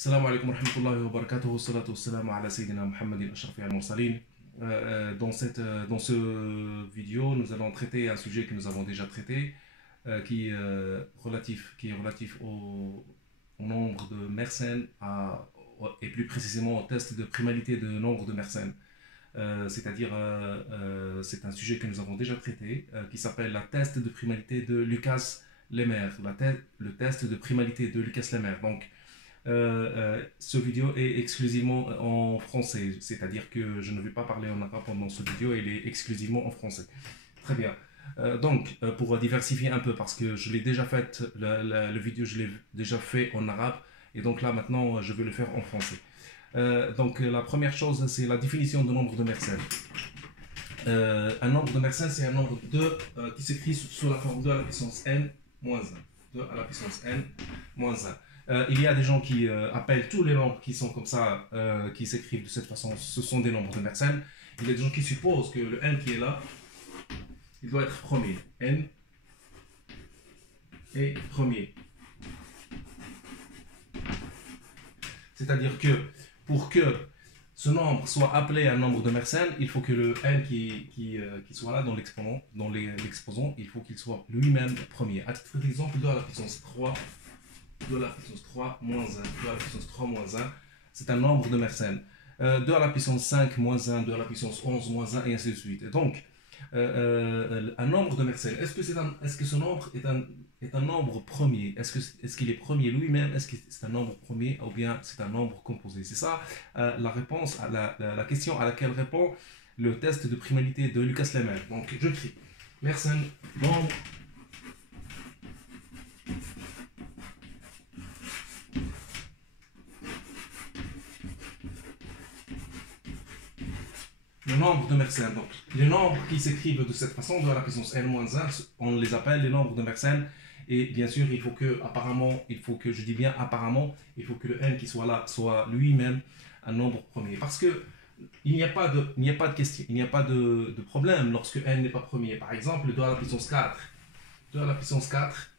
Salam alaikum wa rahmatullahi wa barakatuh, salatu wassalamu ala sayyidina Muhammadin ashrafi al-mursalin. Dans ce vidéo, nous allons traiter un sujet que nous avons déjà traité, qui est relatif au nombre de Mersenne et plus précisément au test de primalité de nombre de Mersenne. C'est un sujet que nous avons déjà traité, qui s'appelle la test de primalité de Lucas-Lehmer. Le test de primalité de Lucas-Lehmer. Donc, ce vidéo est exclusivement en français, c'est-à-dire que je ne vais pas parler en arabe pendant ce vidéo, il est exclusivement en français. Très bien. Pour diversifier un peu, parce que je l'ai déjà fait, le vidéo je l'ai déjà fait en arabe, et donc là maintenant je vais le faire en français. La première chose, c'est la définition de nombre de Mersenne. Un nombre de Mersenne, c'est un nombre qui s'écrit sous la forme 2 à la puissance n moins 1. 2 à la puissance n moins 1. Il y a des gens qui appellent tous les nombres qui sont comme ça, qui s'écrivent de cette façon, ce sont des nombres de Mersenne. Il y a des gens qui supposent que le n qui est là, il doit être premier. N est premier. C'est-à-dire que pour que ce nombre soit appelé un nombre de Mersenne, il faut que le n qui soit là dans l'exposant, il faut qu'il soit lui-même premier. À titre d'exemple, 2 à la puissance 3, 2 à la puissance 3 moins 1, 2 à la puissance 3 moins 1, c'est un nombre de Mersenne. 2 à la puissance 5 moins 1, 2 à la puissance 11 moins 1, et ainsi de suite. Et donc, un nombre de Mersenne, est-ce que ce nombre est un nombre premier? Est-ce qu'il est premier lui-même? Est-ce que c'est un nombre premier ou bien c'est un nombre composé? C'est ça la réponse à la question à laquelle répond le test de primalité de Lucas-Lehmer. Donc, je crie Mersenne, nombre. Le nombre de Mersenne. Donc, les nombres qui s'écrivent de cette façon, 2 à la puissance n-1, on les appelle les nombres de Mersenne. Et bien sûr, il faut que le n qui soit là soit lui-même un nombre premier. Parce que il n'y a pas de question, il n'y a pas de problème lorsque n n'est pas premier. Par exemple, 2 à la puissance 4. 2 à la puissance 4.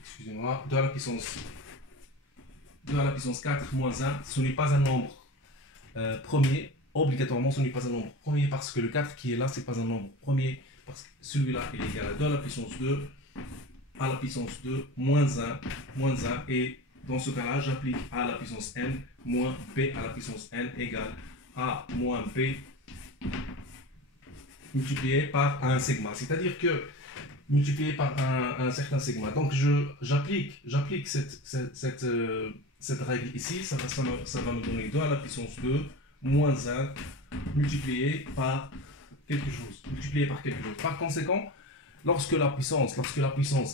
Excusez-moi. 2 à la puissance 4 moins 1, ce n'est pas un nombre premier. Obligatoirement, ce n'est pas un nombre premier parce que le 4 qui est là, ce n'est pas un nombre premier. Parce que celui-là, il est égal à 2 à la puissance 2, à la puissance 2, moins 1, et dans ce cas-là, j'applique a à la puissance n, moins b à la puissance n égale a moins b multiplié par un sigma. C'est-à-dire que multiplié par un certain sigma. Donc, j'applique cette règle ici, ça va me donner 2 à la puissance 2, moins 1, multiplié par quelque chose. Par conséquent, lorsque la puissance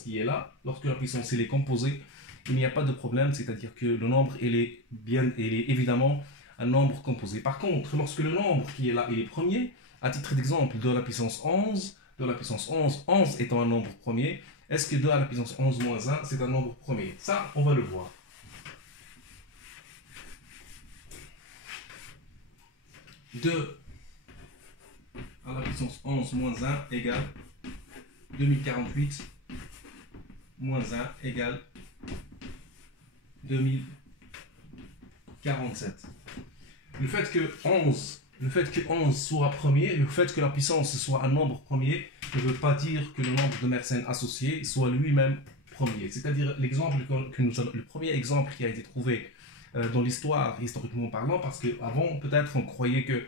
qui est là, lorsque la puissance elle est composée, il n'y a pas de problème, c'est-à-dire que le nombre il est évidemment un nombre composé. Par contre, lorsque le nombre qui est là, il est premier, à titre d'exemple, 2 à la puissance 11, 11 étant un nombre premier, est-ce que 2 à la puissance 11 moins 1, c'est un nombre premier? Ça, on va le voir. Deux à la puissance 11 moins 1 égale 2048 moins 1 égale 2047. Le fait que 11 soit premier, le fait que la puissance soit un nombre premier, ne veut pas dire que le nombre de Mersenne associé soit lui-même premier. C'est-à-dire le premier exemple qui a été trouvé dans l'histoire, historiquement parlant, parce qu'avant, peut-être, on croyait que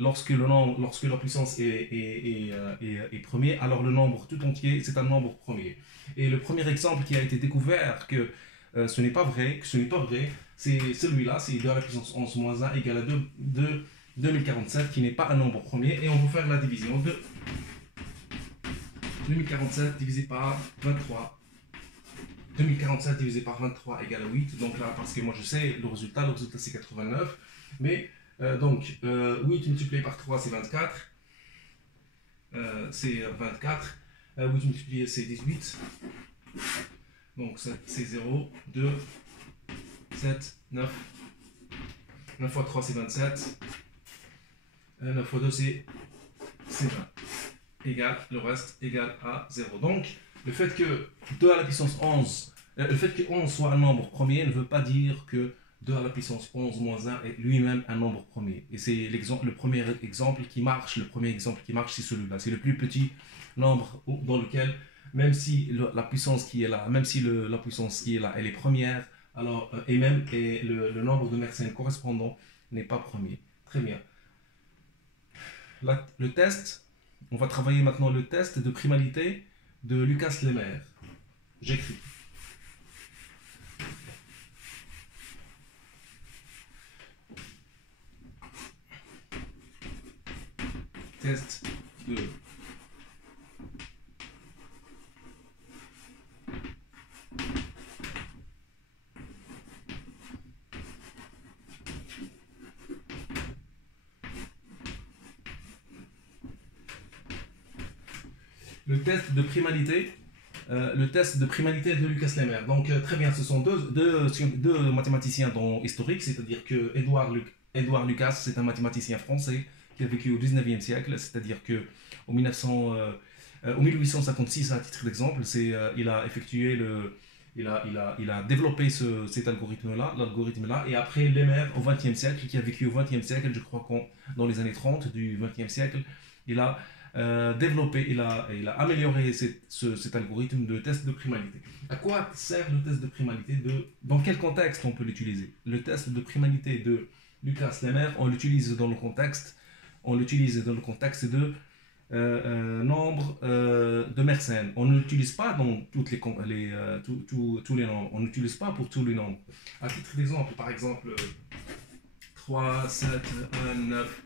lorsque la puissance est premier, alors le nombre tout entier, c'est un nombre premier. Et le premier exemple qui a été découvert que ce n'est pas vrai, c'est celui-là, c'est 2 à la puissance 11 moins 1 égale à 2047, qui n'est pas un nombre premier. Et on va faire la division de 2047 divisé par 23. 2047 divisé par 23 égale à 8. Donc là, parce que moi je sais le résultat c'est 89. Mais 8 multiplié par 3 c'est 24. C'est 24. 8 multiplié c'est 18. Donc c'est 0, 2, 7, 9. 9 fois 3 c'est 27. 9 fois 2 c'est 20. Égal, le reste égale à 0. Donc Le fait que 2 à la puissance 11, le fait que 11 soit un nombre premier ne veut pas dire que 2 à la puissance 11 moins 1 est lui-même un nombre premier. Et c'est le premier exemple qui marche, c'est celui-là. C'est le plus petit nombre dans lequel, même si la puissance qui est là, la puissance qui est là, elle est première, alors, et le nombre de Mersenne correspondant n'est pas premier. Très bien. Le test, on va travailler maintenant le test de primalité de Lucas-Lehmer. J'écris. Test de le test de primalité. Le test de primalité de Lucas-Lehmer. Donc, très bien, ce sont deux mathématiciens historiques, c'est-à-dire que Édouard Lucas, c'est un mathématicien français qui a vécu au 19e siècle, c'est-à-dire que au 1856, à titre d'exemple, il a effectué il a développé cet algorithme-là, et après Lehmer au 20e siècle, qui a vécu au 20e siècle, je crois que dans les années 30 du 20e siècle, il a développé, il a amélioré cet algorithme de test de primalité. À quoi sert le test de primalité dans quel contexte on peut l'utiliser? Le test de primalité de Lucas-Lehmer, on l'utilise dans le contexte de nombre de Mersenne. On ne l'utilise pas dans tous les nombres. On n'utilise pas pour tous les nombres. À titre d'exemple, par exemple, 3, 7, 1, 9,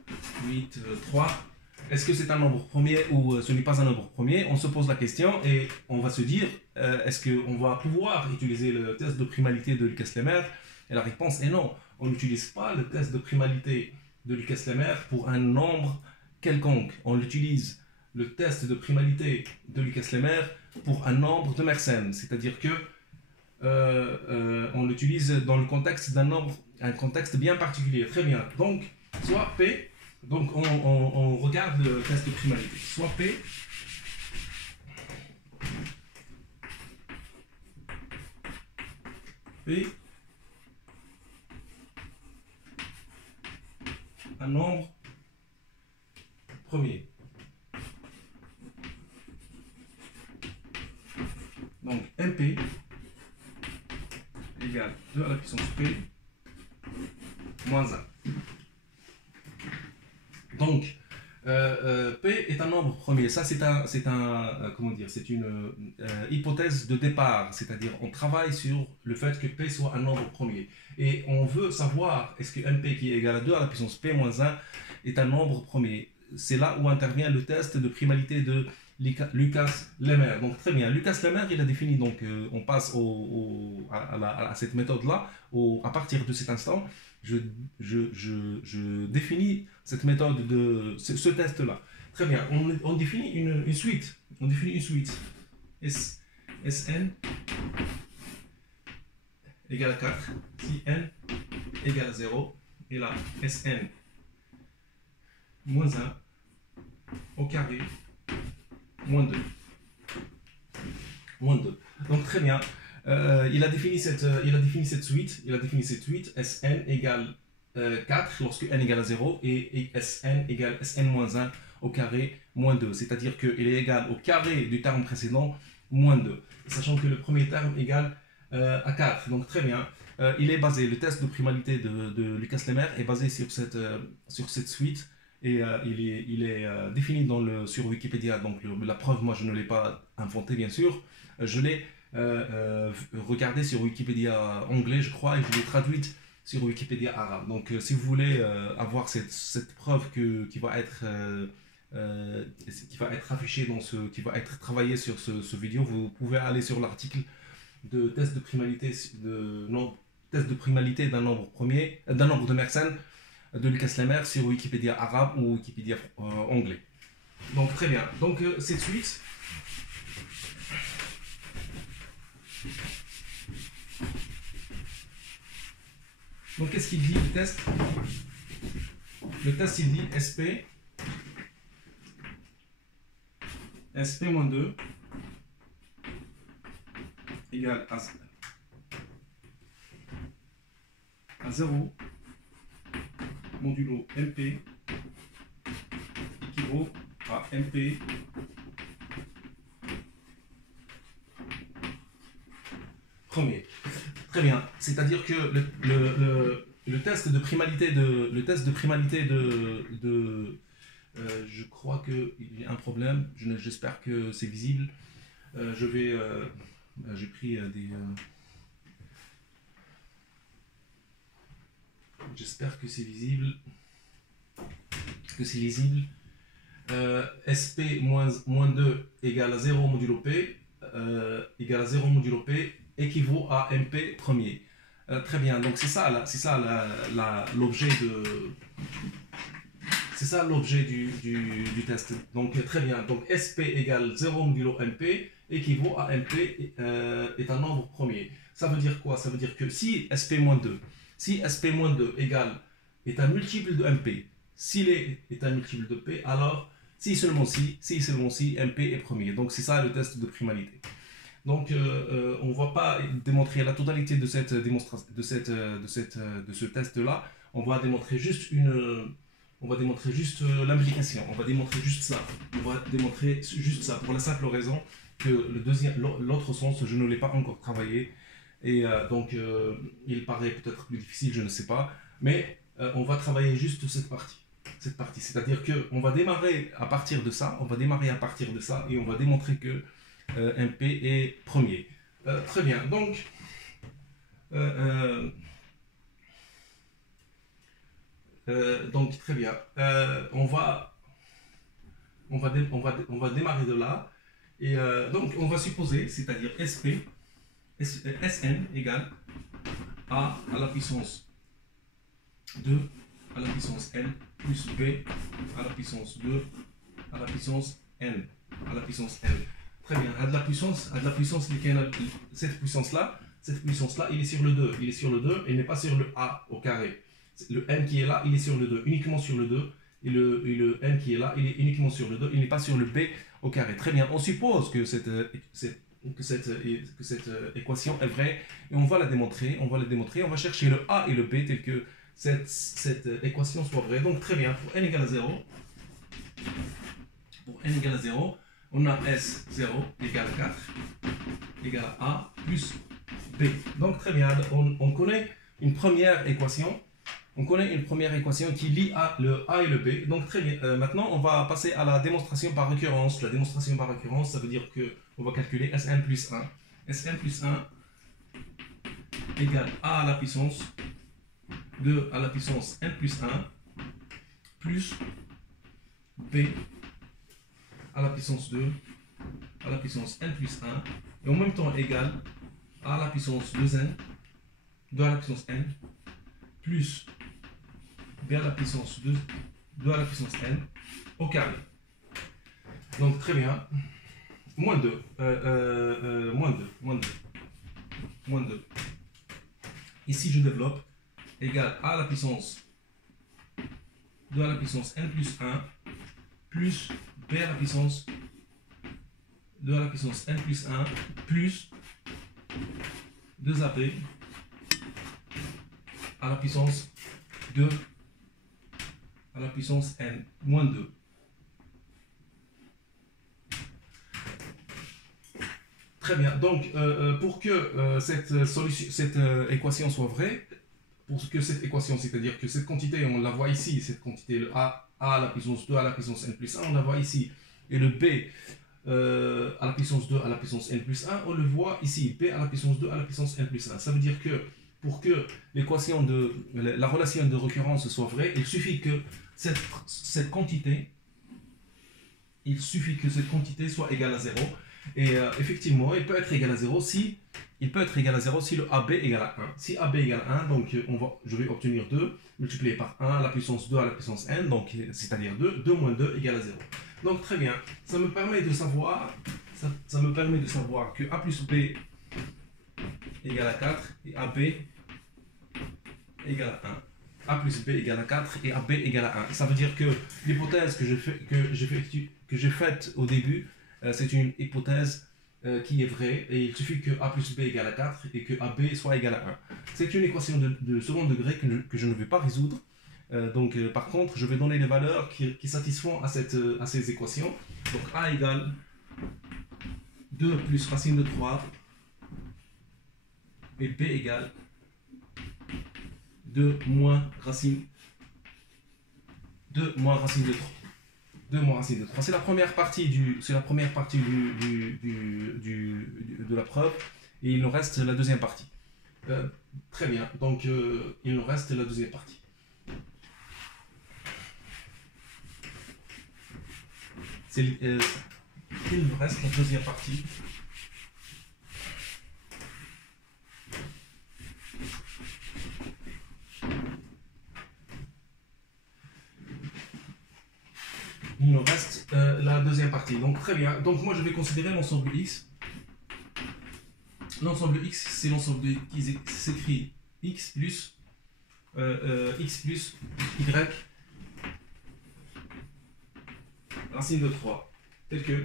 8, 3. Est-ce que c'est un nombre premier ou ce n'est pas un nombre premier? On se pose la question et on va se dire, est-ce qu'on va pouvoir utiliser le test de primalité de Lucas-Lehmer? Et la réponse est non. On n'utilise pas le test de primalité de Lucas-Lehmer pour un nombre quelconque. On utilise le test de primalité de Lucas-Lehmer pour un nombre de Mersenne. C'est-à-dire que on l'utilise dans le contexte d'un nombre, un contexte bien particulier. Très bien. Donc, soit P. Donc, on regarde le test de primalité. Soit P, un nombre premier. Donc, MP égale 2 à la puissance P moins 1. Donc, P est un nombre premier. Ça, c'est une hypothèse de départ. C'est-à-dire, on travaille sur le fait que P soit un nombre premier. Et on veut savoir, est-ce que MP qui est égal à 2 à la puissance P moins 1 est un nombre premier. C'est là où intervient le test de primalité de Lucas-Lehmer. Donc, très bien. Lucas-Lehmer, il a défini, donc, on passe à cette méthode-là, à partir de cet instant. Je définis cette méthode ce test-là. Très bien. On définit une suite. On définit une suite. Sn égale à 4. Si n égale à 0. Et là, Sn moins 1 au carré moins 2. Moins 2. Donc, très bien. Il a défini cette suite. Sn égale 4 lorsque n égale à 0 et Sn égale Sn moins 1 au carré moins 2. C'est-à-dire qu'il est égal au carré du terme précédent moins 2. Sachant que le premier terme égale à 4. Donc très bien. Le test de primalité de Lucas-Lehmer est basé sur cette suite. Et il est défini sur Wikipédia. Donc la preuve, moi je ne l'ai pas inventé bien sûr. Je l'ai regardé sur Wikipédia anglais, je crois, et je l'ai traduite sur Wikipédia arabe. Donc, si vous voulez avoir cette preuve qui va être affichée qui va être travaillée sur ce vidéo, vous pouvez aller sur l'article de test de primalité d'un nombre premier, d'un nombre de Mersenne de Lucas-Lehmer sur Wikipédia arabe ou Wikipédia anglais. Donc, très bien. Donc, cette suite. Donc, qu'est-ce qu'il dit, le test? Le test, il dit SP-2 égale à 0 modulo MP équivaut à MP premier. Très bien. C'est-à-dire que le test de primalité je crois qu'il y a un problème. J'espère que c'est visible. J'ai pris j'espère que c'est visible. SP-2 égale à 0 modulo P équivaut à MP premier. Très bien, donc c'est ça l'objet du test. Donc très bien, donc SP égale 0 modulo MP équivaut à MP est un nombre premier. Ça veut dire quoi? Ça veut dire que si SP-2 est un multiple de MP, s'il est un multiple de P, alors si seulement si MP est premier. Donc c'est ça le test de primalité. Donc on ne va pas démontrer la totalité de cette démonstration, de ce test-là. On va démontrer juste l'implication. On va démontrer juste ça. Pour la simple raison que l'autre sens, je ne l'ai pas encore travaillé. Et donc il paraît peut-être plus difficile, je ne sais pas. Mais on va travailler juste cette partie. C'est-à-dire qu'on va démarrer à partir de ça. Et on va démontrer que MP est premier. Très bien. Donc, très bien. On va démarrer de là. Et donc, on va supposer, c'est-à-dire Sn égale A à la puissance 2 à la puissance n plus B à la puissance 2 à la puissance n à la puissance n. Très bien. À de la puissance, cette puissance-là, il est sur le 2. Il n'est pas sur le A au carré. Le n qui est là, il est sur le 2, uniquement sur le 2. Et le n qui est là, il est uniquement sur le 2. Il n'est pas sur le B au carré. Très bien. On suppose que cette équation est vraie et on va la démontrer. On va chercher le A et le B tel que cette équation soit vraie. Donc très bien. Pour n égale à 0, on a S0 égale à 4 égale à A plus B. Donc très bien, on connaît une première équation. Qui lie le A et le B. Donc très bien. Maintenant, on va passer à la démonstration par récurrence. La démonstration par récurrence, ça veut dire qu'on va calculer Sn plus 1. Sn plus 1 égale A à la puissance 2 à la puissance n plus 1 plus B à la puissance 2 à la puissance n plus 1 et en même temps égal A à la puissance 2n 2 à la puissance n plus B à la puissance 2 à la puissance n au carré. Donc très bien. Moins 2. Ici je développe égal A à la puissance 2 à la puissance n plus 1 plus B à la puissance 2 à la puissance n plus 1 plus 2ab à la puissance 2 à la puissance n moins 2. Très bien. Donc, pour que cette équation soit vraie, c'est-à-dire que cette quantité, on la voit ici, cette quantité, le A à la puissance 2 à la puissance n plus 1, on la voit ici. Et le B à la puissance 2 à la puissance n plus 1, on le voit ici. B à la puissance 2 à la puissance n plus 1. Ça veut dire que pour que la relation de récurrence soit vraie, il suffit que cette quantité soit égale à 0. Et effectivement, il peut être égal à 0 si le AB égale à 1. Si AB égale à 1, donc je vais obtenir 2 multiplié par 1 à la puissance 2 à la puissance n, donc c'est-à-dire 2 moins 2 égale à 0. Donc très bien, ça me permet de savoir que A plus B égale à 4 et AB égale à 1. A plus B égale à 4 et AB égale à 1. Ça veut dire que l'hypothèse que j'ai faite au début, c'est une hypothèse qui est vrai, et il suffit que a plus b égale à 4 et que ab soit égal à 1. C'est une équation de second degré que je ne vais pas résoudre. Par contre, je vais donner les valeurs qui satisfont à ces équations. Donc a égale 2 plus racine de 3 et b égale 2 moins racine de 3. 2 moins racine de 3. C'est la première partie, de la preuve, et il nous reste la deuxième partie. Très bien, donc il nous reste la deuxième partie. Il nous reste la deuxième partie. Il nous reste la deuxième partie. Donc très bien. Donc moi je vais considérer l'ensemble X. L'ensemble X, c'est l'ensemble qui s'écrit X plus Y racine de 3, tel que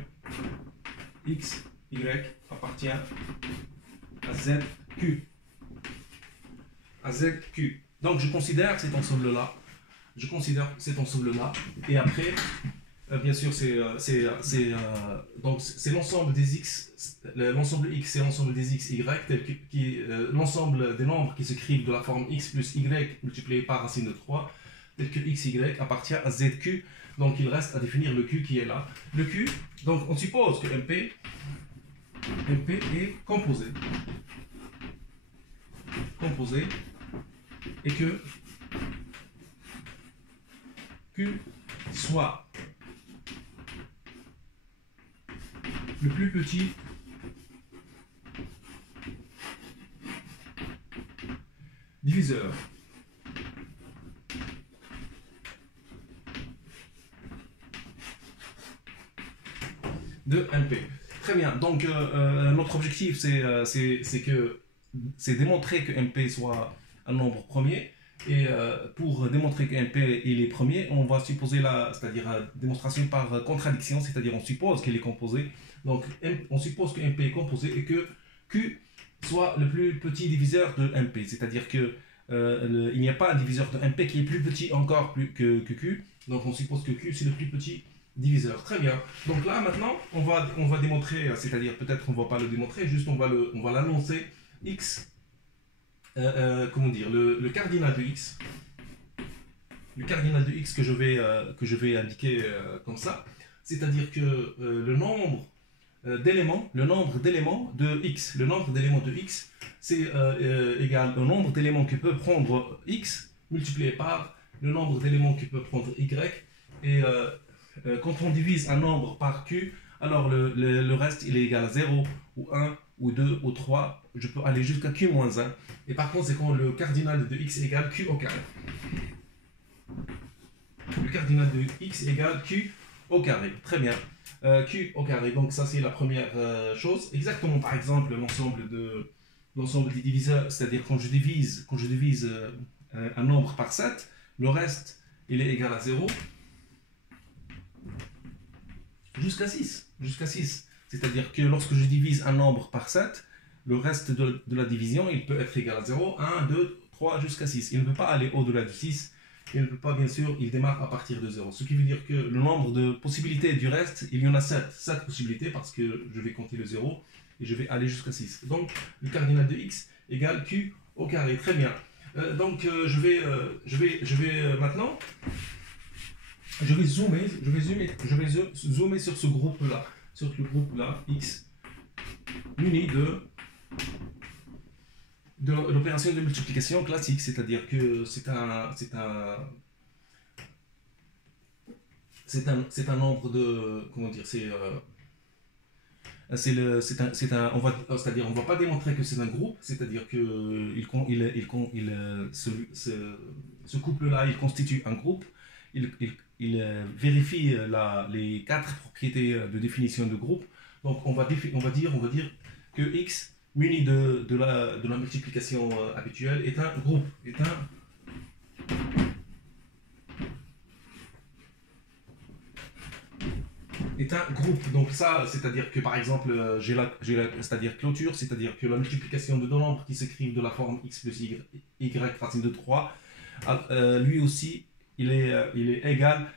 X, Y appartient à Z, Q. À Z, Q. Donc je considère cet ensemble-là. Et après, bien sûr, c'est l'ensemble des X. L'ensemble X, c'est l'ensemble des X, Y, l'ensemble des nombres qui s'écrivent de la forme X plus Y multiplié par racine de 3, tel que X, Y appartient à Z, Q. Donc il reste à définir le Q qui est là. Le Q, donc on suppose que MP est composé. Et que Q soit le plus petit diviseur de MP. Très bien, donc notre objectif c'est démontrer que MP soit un nombre premier, et pour démontrer que MP il est premier, on va supposer c'est-à-dire démonstration par contradiction, c'est-à-dire on suppose qu'il est composé. Donc on suppose que MP est composé et que Q soit le plus petit diviseur de MP, c'est-à-dire que il n'y a pas un diviseur de MP qui est plus petit encore que Q, donc on suppose que Q c'est le plus petit diviseur. Très bien. Donc là maintenant on va démontrer, c'est-à-dire peut-être on ne va pas le démontrer, juste on va l'annoncer. X, comment dire, le cardinal de X. Le cardinal de X que je vais indiquer comme ça, c'est-à-dire que le nombre d'éléments de X, c'est égal au nombre d'éléments que peut prendre X multiplié par le nombre d'éléments que peut prendre Y. Et quand on divise un nombre par Q, alors le reste il est égal à 0 ou 1 ou 2 ou 3, je peux aller jusqu'à Q moins 1. Et par conséquent, le cardinal de X égale Q au carré. Le cardinal de X égale Q au carré. Très bien. Q au carré, donc ça c'est la première chose. Exactement, par exemple, l'ensemble des diviseurs, c'est-à-dire quand je divise un nombre par 7, le reste il est égal à 0 jusqu'à 6. C'est-à-dire que lorsque je divise un nombre par 7, le reste de la division, il peut être égal à 0, 1, 2, 3, jusqu'à 6. Il ne peut pas aller au-delà de 6. Il ne peut pas, bien sûr, il démarre à partir de 0. Ce qui veut dire que le nombre de possibilités du reste, il y en a 7. 7 possibilités parce que je vais compter le 0 et je vais aller jusqu'à 6. Donc, le cardinal de X égale Q au carré. Très bien. Je vais maintenant... Je vais zoomer sur ce groupe-là, X, muni de l'opération de multiplication classique, c'est-à-dire que c'est un nombre de, comment dire, on va pas démontrer que c'est un groupe, c'est-à-dire que ce couple-là, il constitue un groupe. Il vérifie les 4 propriétés de définition de groupe. Donc on va dire que X muni de la multiplication habituelle est un groupe, est un groupe. Donc ça, c'est-à-dire que par exemple, c'est-à-dire clôture, c'est-à-dire que la multiplication de deux nombres qui s'écrivent de la forme x plus y racine de 3, lui aussi, il est égal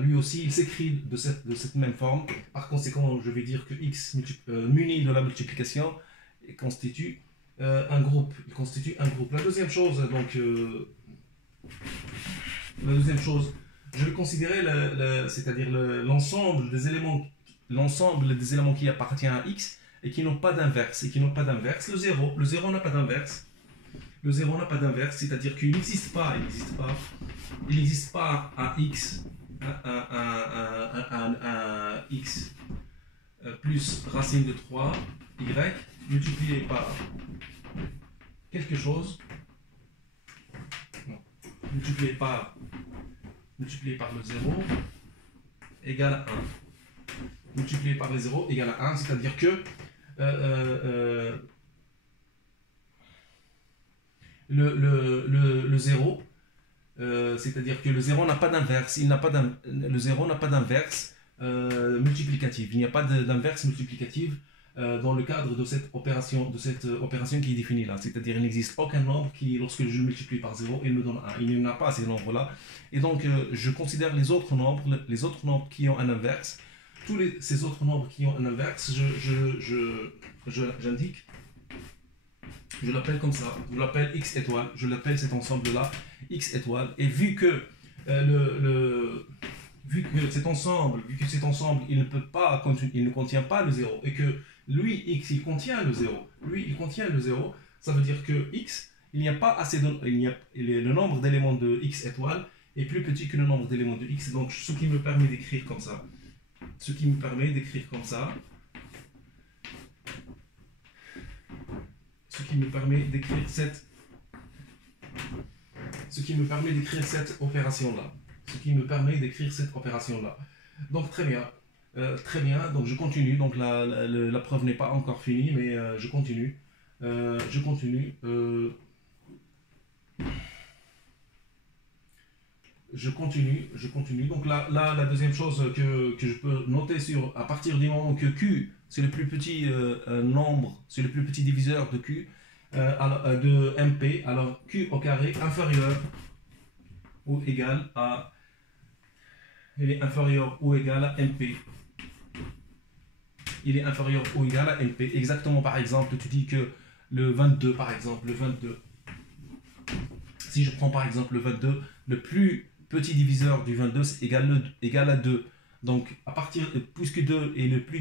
lui aussi, il s'écrit de cette même forme. Par conséquent, je vais dire que x muni de la multiplication constitue un groupe. Il constitue un groupe. La deuxième chose, donc, je vais considérer c'est-à-dire l'ensemble des éléments qui appartiennent à x et qui n'ont pas d'inverse. Le zéro n'a pas d'inverse. Le zéro n'a pas d'inverse, c'est-à-dire qu'il n'existe pas un x, un x plus racine de 3 y multiplié par quelque chose, non, multiplié par le 0 égale à 1. Multiplié par le 0 égale à 1, c'est-à-dire que le 0, c'est-à-dire que le 0 n'a pas d'inverse, le 0 n'a pas d'inverse multiplicative. Il n'y a pas d'inverse multiplicative dans le cadre de cette opération qui est définie là. C'est-à-dire qu'il n'existe aucun nombre qui, lorsque je le multiplie par 0, il me donne 1. Il n'y en a pas ces nombres-là. Et donc, je considère les autres nombres qui ont un inverse. Ces autres nombres qui ont un inverse, j'indique. Je l'appelle comme ça, je l'appelle x étoile, je l'appelle cet ensemble-là x étoile. Et vu que cet ensemble, il ne contient pas le 0, et que lui, x, il contient le 0, ça veut dire que x, il n'y a pas assez de... le nombre d'éléments de x étoile est plus petit que le nombre d'éléments de x, donc ce qui me permet d'écrire comme ça. Ce qui me permet d'écrire cette opération-là. Donc très bien. Donc je continue. Donc la preuve n'est pas encore finie, mais je continue. Donc la deuxième chose que je peux noter à partir du moment que Q, c'est le plus petit nombre, c'est le plus petit diviseur de Q, de MP, alors Q au carré inférieur ou égal à, il est inférieur ou égal à MP. Exactement, par exemple, tu dis que le 22, si je prends par exemple le 22, le plus petit diviseur du 22 c'est égal à 2. Donc, puisque 2 est le plus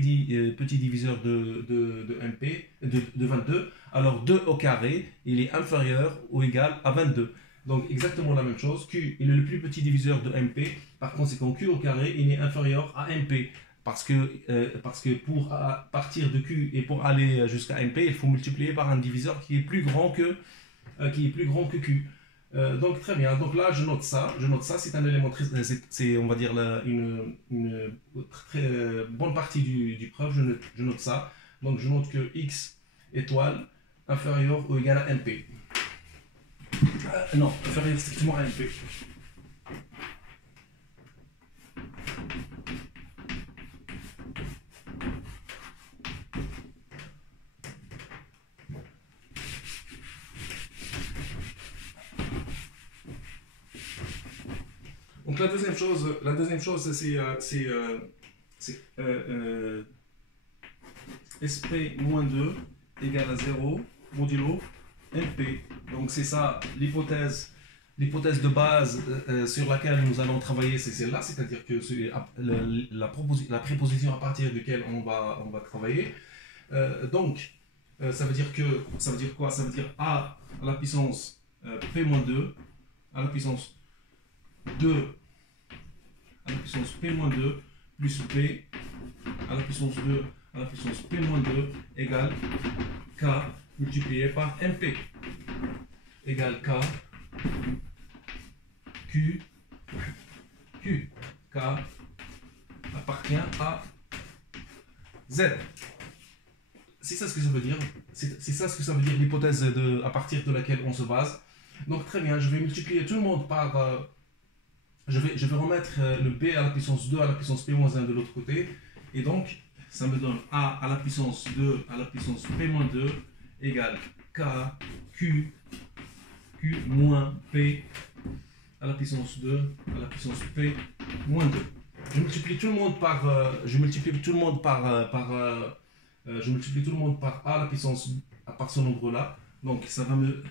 petit diviseur de MP, de 22, alors 2 au carré, il est inférieur ou égal à 22. Donc, exactement la même chose. Q, il est le plus petit diviseur de MP. Par conséquent, Q au carré, il est inférieur à MP. Parce que pour partir de Q et pour aller jusqu'à MP, il faut multiplier par un diviseur qui est plus grand que Q. Donc très bien, donc là je note ça, c'est un élément c'est on va dire une très bonne partie du preuve, je note ça. Donc je note que x étoile inférieur ou égal à MP. Non, inférieur strictement à MP. Donc la deuxième chose, c'est SP-2 égale à 0 modulo MP. Donc c'est ça l'hypothèse de base sur laquelle nous allons travailler, c'est celle-là, c'est-à-dire que la préposition à partir de laquelle on va travailler. Donc ça veut dire quoi? Ça veut dire A à la puissance P-2 à la puissance 2 à la puissance P-2 plus P à la puissance 2 à la puissance P-2 égale K multiplié par MP égale K Q K appartient à Z. C'est ça ce que ça veut dire. C'est ça ce que ça veut dire l'hypothèse à partir de laquelle on se base. Donc très bien, je vais multiplier tout le monde par je vais remettre le b à la puissance 2 à la puissance p moins 1 de l'autre côté. Et donc, ça me donne a à la puissance 2 à la puissance p moins 2 égale k, q moins p à la puissance 2 à la puissance p moins 2. Je multiplie tout le monde par je multiplie tout le monde par a à la puissance par ce nombre là. Donc ça va me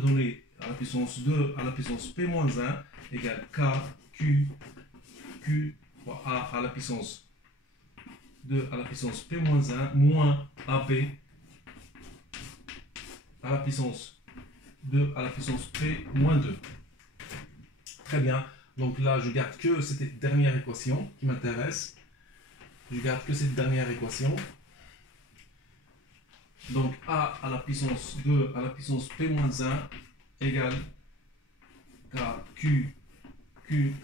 donner à la puissance 2 à la puissance p moins 1 égale k q fois a à la puissance 2 à la puissance p moins 1 moins ab à la puissance 2 à la puissance p moins 2. Très bien. Donc là, je garde que cette dernière équation qui m'intéresse. Je garde que cette dernière équation. Donc a à la puissance 2 à la puissance p moins 1 égale k q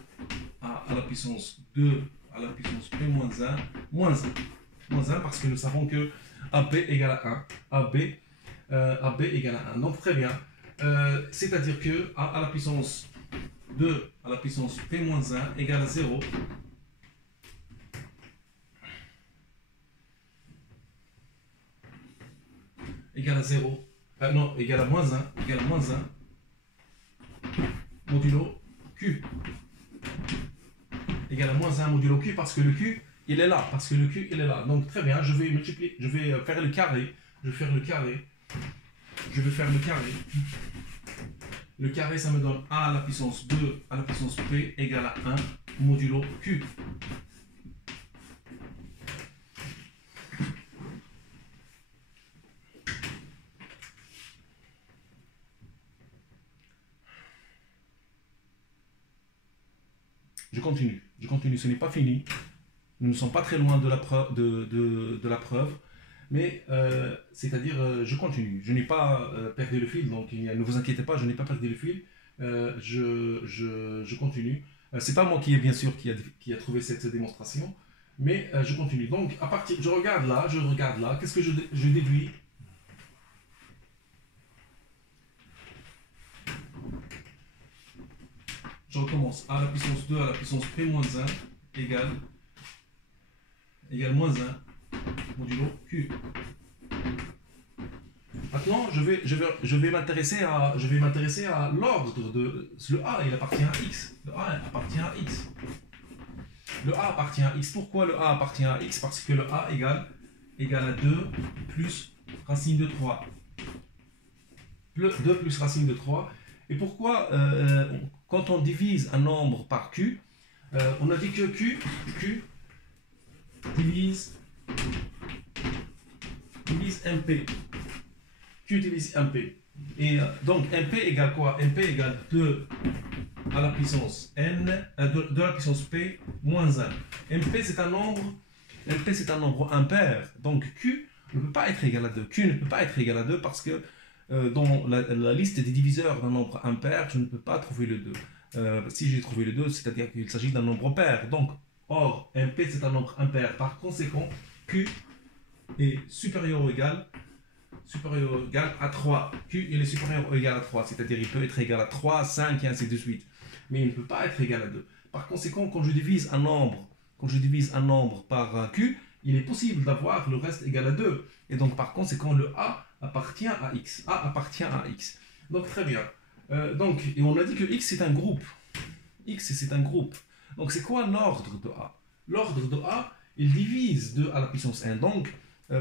a à la puissance 2 à la puissance p moins 1 moins 1 parce que nous savons que ab égale à 1. AB égale à 1. Donc très bien. C'est-à-dire que a à la puissance 2 à la puissance p moins 1 égale à 0. Égale à 0. Non, égale à moins 1. Égale à moins 1. Modulo Q. Égale à moins 1 modulo Q parce que le Q, il est là. Parce que le Q, il est là. Donc très bien, je vais multiplier. Je vais faire le carré. Je vais faire le carré. Je vais faire le carré. Le carré, ça me donne a à la puissance 2 à la puissance p égale à 1 modulo q. Je continue, ce n'est pas fini. Nous ne sommes pas très loin de la preuve, de la preuve. Mais c'est-à-dire, je continue. Je n'ai pas perdu le fil, donc ne vous inquiétez pas, je n'ai pas perdu le fil. Je continue. C'est pas moi qui, bien sûr, qui a trouvé cette démonstration, mais je continue. Donc, à partir, je regarde là. Qu'est-ce que je déduis? Je recommence. A à la puissance 2 à la puissance p moins 1 égale moins 1 modulo q. Maintenant, je vais m'intéresser à l'ordre de le A. Il appartient à x. Le A appartient à x. Le A appartient à x. Pourquoi le A appartient à x? Parce que le A égale à 2 plus racine de 3. 2 plus racine de 3. Et pourquoi, quand on divise un nombre par q, on a dit que q divise mp. Q divise mp. Et donc mp égale quoi? Mp égale 2 à la puissance n, 2 à la puissance p moins 1. mp c'est un nombre impair. Donc q ne peut pas être égal à 2. Q ne peut pas être égal à 2 parce que dans la liste des diviseurs d'un nombre impair, je ne peux pas trouver le 2. Si j'ai trouvé le 2, c'est-à-dire qu'il s'agit d'un nombre pair. Donc, or, mp c'est un nombre impair. Par conséquent, q est supérieur ou égal à 3. Q il est supérieur ou égal à 3, c'est-à-dire il peut être égal à 3, 5 et ainsi de suite. Mais il ne peut pas être égal à 2. Par conséquent, quand je divise un nombre par q, il est possible d'avoir le reste égal à 2. Et donc par conséquent, le A appartient à x. A appartient à x. Donc très bien. Et on a dit que x c'est un groupe. X c'est un groupe. Donc c'est quoi l'ordre de A? L'ordre de A, il divise 2 à la puissance 1. Donc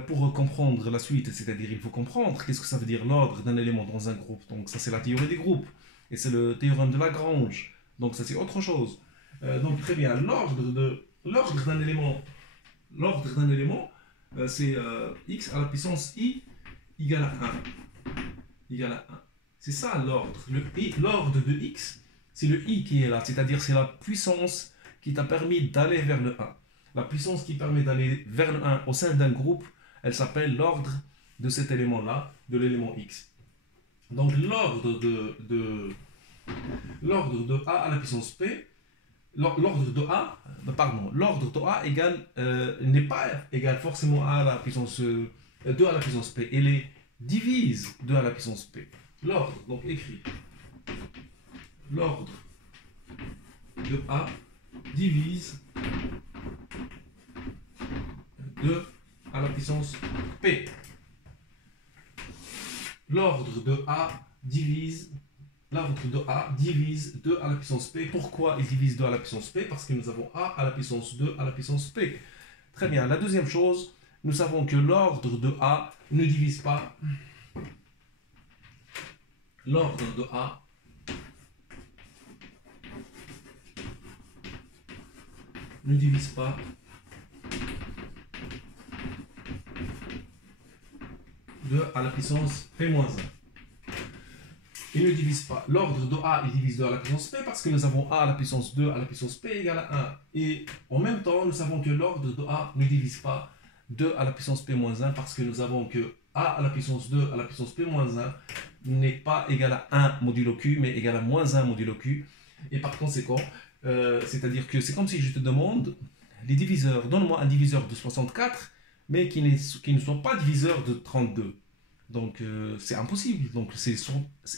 pour comprendre la suite, c'est-à-dire il faut comprendre qu'est-ce que ça veut dire l'ordre d'un élément dans un groupe. Donc ça c'est la théorie des groupes. Et c'est le théorème de Lagrange. Donc ça c'est autre chose. Donc très bien, l'ordre d'un élément, c'est x à la puissance i égale à 1. C'est ça l'ordre. L'ordre de x, c'est le i qui est là, c'est-à-dire c'est la puissance qui t'a permis d'aller vers le 1. La puissance qui permet d'aller vers le 1 au sein d'un groupe, elle s'appelle l'ordre de cet élément-là, de l'élément x. Donc l'ordre de a à la puissance p, l'ordre de a n'est pas égal forcément à la puissance 2 à la puissance p. Elle est divise 2 à la puissance p. L'ordre, donc écrit. l'ordre de A divise 2 à la puissance P. L'ordre de A divise 2 à la puissance P. Pourquoi il divise 2 à la puissance P? Parce que nous avons A à la puissance 2 à la puissance P. Très bien. La deuxième chose, nous savons que l'ordre de A ne divise pas l'ordre de A ne divise pas à la puissance P-1. Il ne divise pas. L'ordre de A, il divise 2 à la puissance P parce que nous avons A à la puissance 2 à la puissance P égale à 1. Et en même temps, nous savons que l'ordre de A ne divise pas 2 à la puissance P-1 parce que nous avons que A à la puissance 2 à la puissance P-1 n'est pas égal à 1 modulo Q, mais égal à moins 1 modulo Q. Et par conséquent, c'est-à-dire que c'est comme si je te demande les diviseurs. Donne-moi un diviseur de 64, mais qui ne soit pas diviseur de 32. Donc c'est impossible. Donc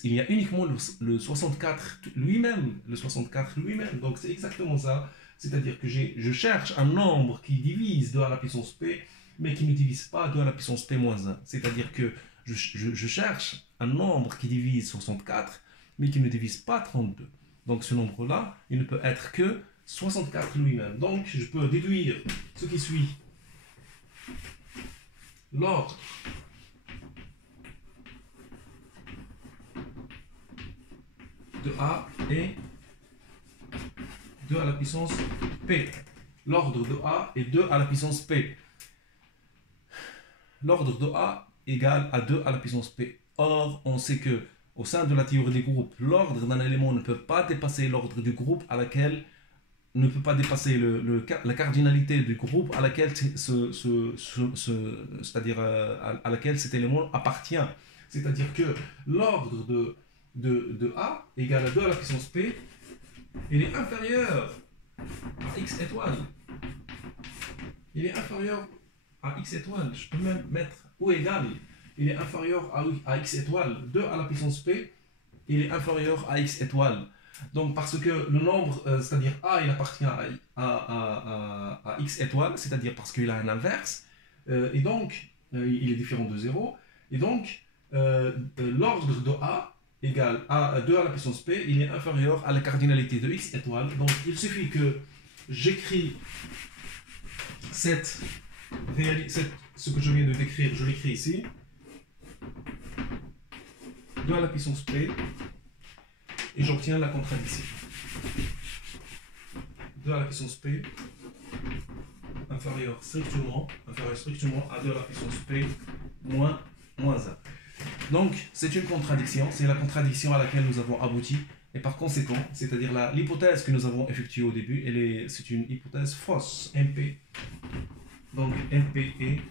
il y a uniquement le 64 lui-même. Le 64 lui-même. Donc c'est exactement ça. C'est-à-dire que je cherche un nombre qui divise 2 à la puissance P, mais qui ne divise pas 2 à la puissance P-1. C'est-à-dire que je cherche un nombre qui divise 64, mais qui ne divise pas 32. Donc ce nombre-là, il ne peut être que 64 lui-même. Donc je peux déduire ce qui suit. L'ordre de A est 2 à la puissance P. L'ordre de A est 2 à la puissance P. L'ordre de A égale à 2 à la puissance P. Or, on sait que au sein de la théorie des groupes, l'ordre d'un élément ne peut pas dépasser l'ordre du groupe à laquelle ne peut pas dépasser la cardinalité du groupe à laquelle c'est-à-dire à laquelle cet élément appartient. C'est-à-dire que l'ordre de A égale à 2 à la puissance P, il est inférieur à x étoile. Il est inférieur à x étoile. Je peux même mettre ou égal. Il est inférieur à x étoile. 2 à la puissance P, il est inférieur à x étoile. Donc parce que le nombre, c'est-à-dire A, il appartient à x étoile, c'est-à-dire parce qu'il a un inverse, et donc il est différent de 0, et donc l'ordre de A égale à 2 à la puissance P, il est inférieur à la cardinalité de x étoile. Donc il suffit que j'écris ce que je viens de décrire, je l'écris ici, 2 à la puissance P, et j'obtiens la contradiction. 2 à la puissance P inférieur strictement à 2 à la puissance P moins 1. Donc, c'est une contradiction, c'est la contradiction à laquelle nous avons abouti. Et par conséquent, c'est-à-dire l'hypothèse que nous avons effectuée au début, c'est une hypothèse fausse, MP. Donc, MP est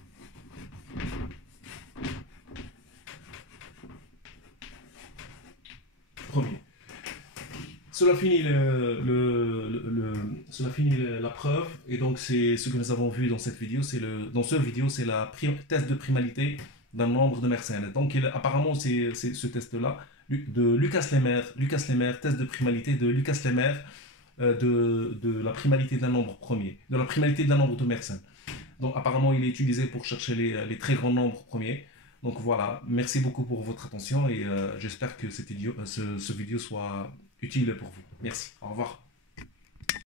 premier. Cela finit, cela finit la preuve, et donc c'est ce que nous avons vu dans cette vidéo. Dans cette vidéo, c'est la test de primalité d'un nombre de Mersenne. Donc apparemment, c'est ce test-là de Lucas Lemaire, test de primalité de Lucas Lemaire de la primalité d'un nombre premier, de la primalité d'un nombre de Mersenne. Donc apparemment, il est utilisé pour chercher les très grands nombres premiers. Donc voilà, merci beaucoup pour votre attention, et j'espère que cette vidéo soit utile pour vous. Merci, au revoir.